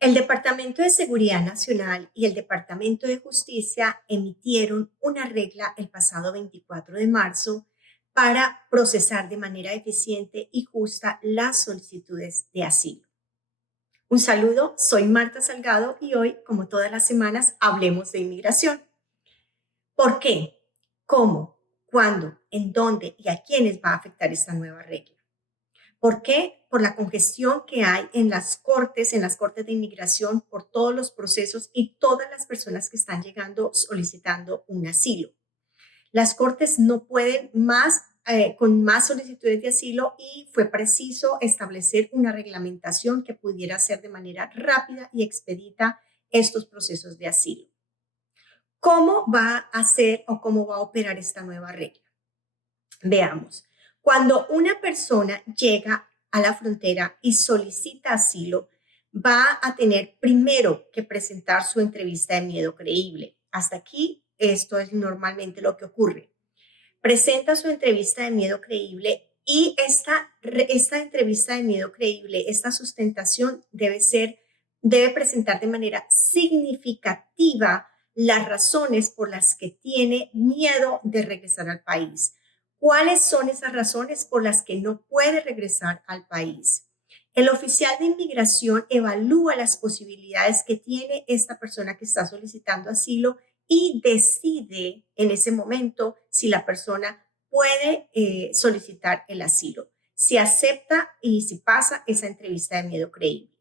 El Departamento de Seguridad Nacional y el Departamento de Justicia emitieron una regla el pasado 24 de marzo para procesar de manera eficiente y justa las solicitudes de asilo. Un saludo, soy Marta Salgado y hoy, como todas las semanas, hablemos de inmigración. ¿Por qué? ¿Cómo? ¿Cuándo? ¿En dónde? ¿Y a quiénes va a afectar esta nueva regla? ¿Por qué? Por la congestión que hay en las cortes de inmigración, por todos los procesos y todas las personas que están llegando solicitando un asilo. Las cortes no pueden más con más solicitudes de asilo y fue preciso establecer una reglamentación que pudiera hacer de manera rápida y expedita estos procesos de asilo. ¿Cómo va a hacer o cómo va a operar esta nueva regla? Veamos. Cuando una persona llega a la frontera y solicita asilo, va a tener primero que presentar su entrevista de miedo creíble. Hasta aquí, esto es normalmente lo que ocurre. Presenta su entrevista de miedo creíble y esta entrevista de miedo creíble, esta sustentación debe presentar de manera significativa las razones por las que tiene miedo de regresar al país. ¿Cuáles son esas razones por las que no puede regresar al país? El oficial de inmigración evalúa las posibilidades que tiene esta persona que está solicitando asilo y decide en ese momento si la persona puede solicitar el asilo, si acepta y si pasa esa entrevista de miedo creíble.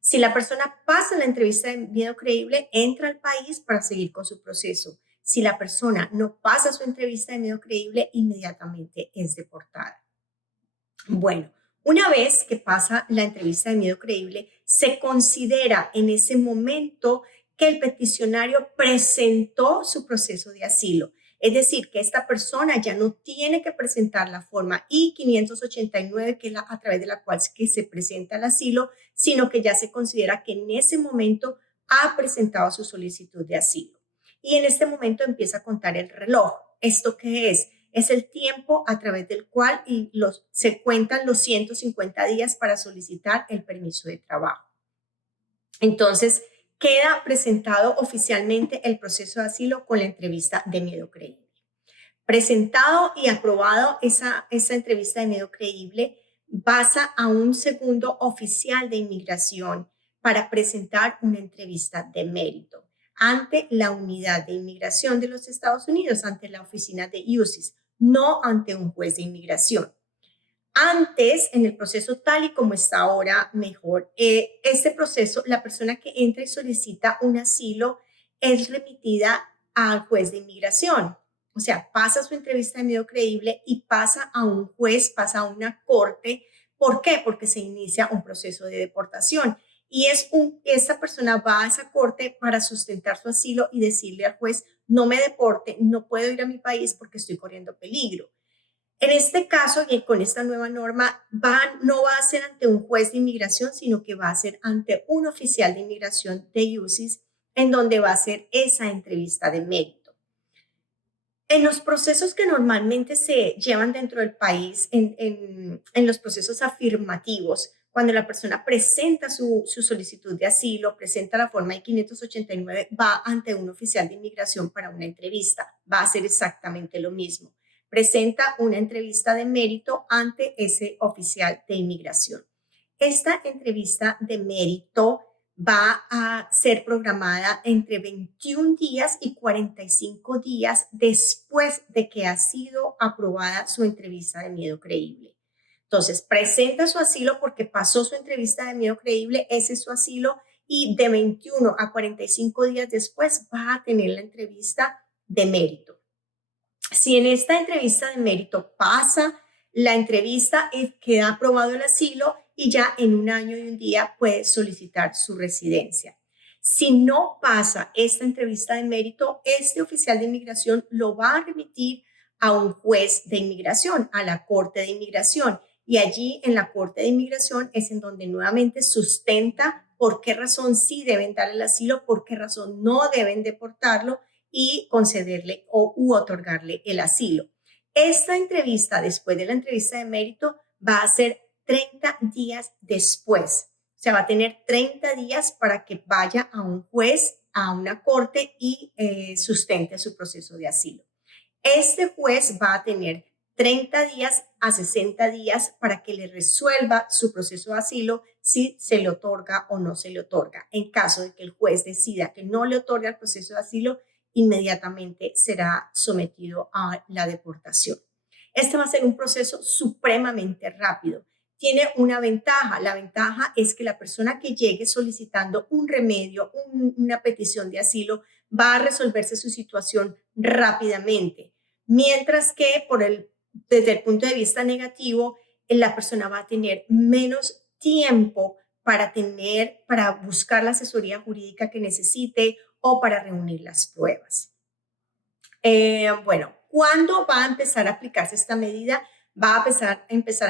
Si la persona pasa la entrevista de miedo creíble, entra al país para seguir con su proceso. Si la persona no pasa su entrevista de miedo creíble, inmediatamente es deportada. Bueno, una vez que pasa la entrevista de miedo creíble, se considera en ese momento que el peticionario presentó su proceso de asilo. Es decir, que esta persona ya no tiene que presentar la forma I-589, que es a través de la cual que se presenta el asilo, sino que ya se considera que en ese momento ha presentado su solicitud de asilo. Y en este momento empieza a contar el reloj. ¿Esto qué es? Es el tiempo a través del cual se cuentan los 150 días para solicitar el permiso de trabajo. Entonces, queda presentado oficialmente el proceso de asilo con la entrevista de miedo creíble. Presentado y aprobado esa entrevista de miedo creíble, pasa a un segundo oficial de inmigración para presentar una entrevista de mérito ante la unidad de inmigración de los Estados Unidos, ante la oficina de UCIS, no ante un juez de inmigración. Antes, en el proceso tal y como está ahora, mejor, este proceso, la persona que entra y solicita un asilo es remitida al juez de inmigración. O sea, pasa su entrevista de medio creíble y pasa a un juez, pasa a una corte. ¿Por qué? Porque se inicia un proceso de deportación. Y esta persona va a esa corte para sustentar su asilo y decirle al juez, no me deporte, no puedo ir a mi país porque estoy corriendo peligro. En este caso, y con esta nueva norma, no va a ser ante un juez de inmigración, sino que va a ser ante un oficial de inmigración de UCIS, en donde va a ser esa entrevista de mérito. En los procesos que normalmente se llevan dentro del país, en los procesos afirmativos, cuando la persona presenta su solicitud de asilo, presenta la forma I-589, va ante un oficial de inmigración para una entrevista. Va a hacer exactamente lo mismo. Presenta una entrevista de mérito ante ese oficial de inmigración. Esta entrevista de mérito va a ser programada entre 21 días y 45 días después de que ha sido aprobada su entrevista de miedo creíble. Entonces, presenta su asilo porque pasó su entrevista de miedo creíble, ese es su asilo, y de 21 a 45 días después va a tener la entrevista de mérito. Si en esta entrevista de mérito pasa la entrevista, queda aprobado el asilo y ya en un año y un día puede solicitar su residencia. Si no pasa esta entrevista de mérito, este oficial de inmigración lo va a remitir a un juez de inmigración, a la Corte de Inmigración. Y allí en la Corte de Inmigración es en donde nuevamente sustenta por qué razón sí deben dar el asilo, por qué razón no deben deportarlo y concederle u otorgarle el asilo. Esta entrevista, después de la entrevista de mérito, va a ser 30 días después. O sea, va a tener 30 días para que vaya a un juez, a una corte y sustente su proceso de asilo. Este juez va a tener 30 días a 60 días para que le resuelva su proceso de asilo si se le otorga o no se le otorga. En caso de que el juez decida que no le otorga el proceso de asilo, inmediatamente será sometido a la deportación. Este va a ser un proceso supremamente rápido. Tiene una ventaja. La ventaja es que la persona que llegue solicitando un remedio, una petición de asilo, va a resolverse su situación rápidamente. Mientras que desde el punto de vista negativo, la persona va a tener menos tiempo para buscar la asesoría jurídica que necesite o para reunir las pruebas. Bueno, ¿cuándo va a empezar a aplicarse esta medida? Va a empezar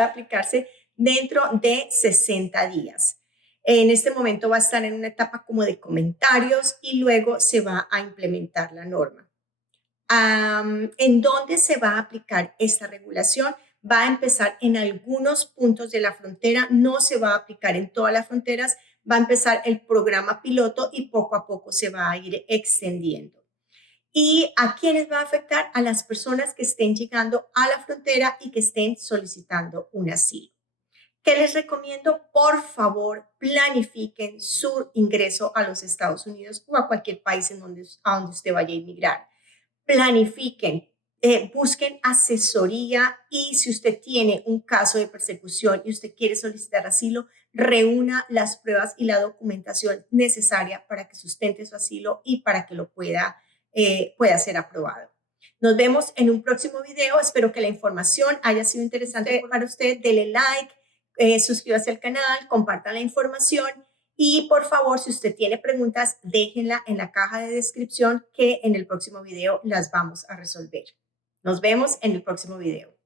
a aplicarse dentro de 60 días. En este momento va a estar en una etapa como de comentarios y luego se va a implementar la norma. ¿En dónde se va a aplicar esta regulación? Va a empezar en algunos puntos de la frontera, no se va a aplicar en todas las fronteras, va a empezar el programa piloto y poco a poco se va a ir extendiendo. ¿Y a quiénes va a afectar? A las personas que estén llegando a la frontera y que estén solicitando un asilo. ¿Qué les recomiendo? Por favor, planifiquen su ingreso a los Estados Unidos o a cualquier país a donde usted vaya a inmigrar. Planifiquen, busquen asesoría y si usted tiene un caso de persecución y usted quiere solicitar asilo, reúna las pruebas y la documentación necesaria para que sustente su asilo y para que lo pueda ser aprobado. Nos vemos en un próximo video. Espero que la información haya sido interesante para usted. Dele like, suscríbase al canal, comparta la información. Y por favor, si usted tiene preguntas, déjenla en la caja de descripción que en el próximo video las vamos a resolver. Nos vemos en el próximo video.